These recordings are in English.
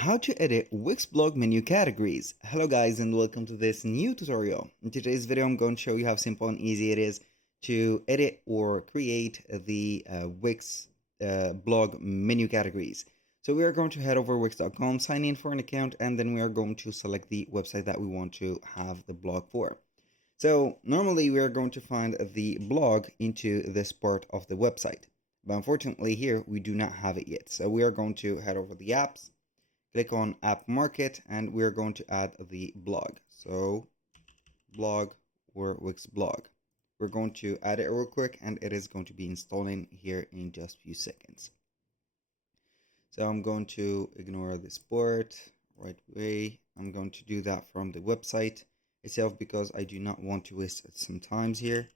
How to edit Wix Blog Menu Categories. Hello guys and welcome to this new tutorial. In today's video I'm going to show you how simple and easy it is to edit or create the Wix blog menu categories. So we are going to head over wix.com, sign in for an account, and then we are going to select the website that we want to have the blog for. So normally we are going to find the blog into this part of the website, but unfortunately here we do not have it yet. So we are going to head over the apps, click on app market, and we're going to add the blog. So blog or Wix blog. We're going to add it real quick and it is going to be installing here in just a few seconds. So I'm going to ignore this part right away. I'm going to do that from the website itself because I do not want to waste some times here.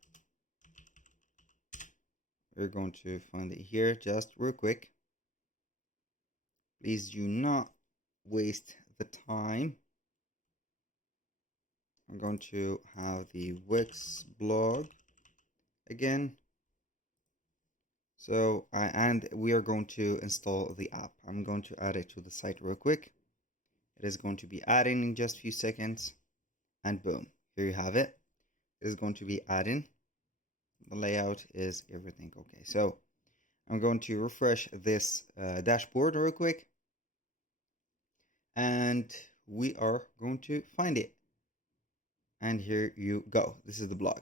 We're going to find it here just real quick. Please do not waste the time. I'm going to have the Wix blog again. So and we are going to install the app. I'm going to add it to the site real quick. It is going to be adding in just a few seconds, and boom, here you have it. It is going to be adding. The layout is everything okay. So I'm going to refresh this dashboard real quick, and we are going to find it. And here you go. This is the blog.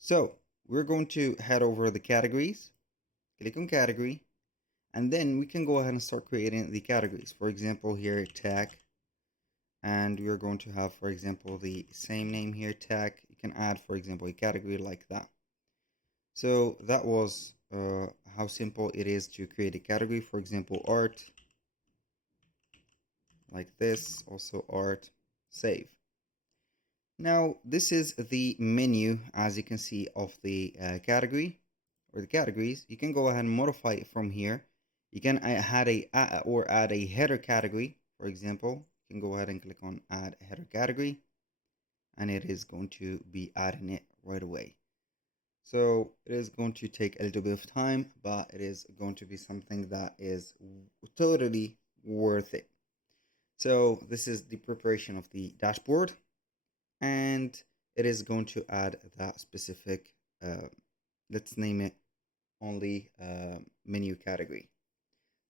So we're going to head over the categories, click on category, and then we can go ahead and start creating the categories. For example, here tag, and we're going to have, for example, the same name here, tag. You can add, for example, a category like that. So that was how simple it is to create a category. For example, art, like this, also art, save. Now this is the menu, as you can see, of the category or the categories. You can go ahead and modify it from here. You can add a header category. For example, you can go ahead and click on add header category, and it is going to be adding it right away. So it is going to take a little bit of time, but it is going to be something that is totally worth it. So this is the preparation of the dashboard, and it is going to add that specific let's name it only menu category.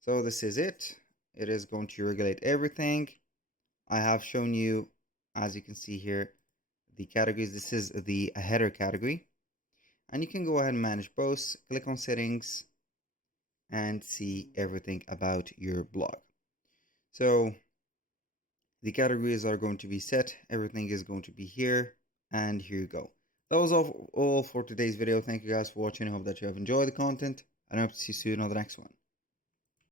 So this is it. It is going to regulate everything. I have shown you, as you can see here, the categories. This is the header category, and you can go ahead and manage both. Click on settings and see everything about your blog. So the categories are going to be set, everything is going to be here, and here you go. That was all for today's video. Thank you guys for watching. I hope that you have enjoyed the content, and I hope to see you soon on the next one.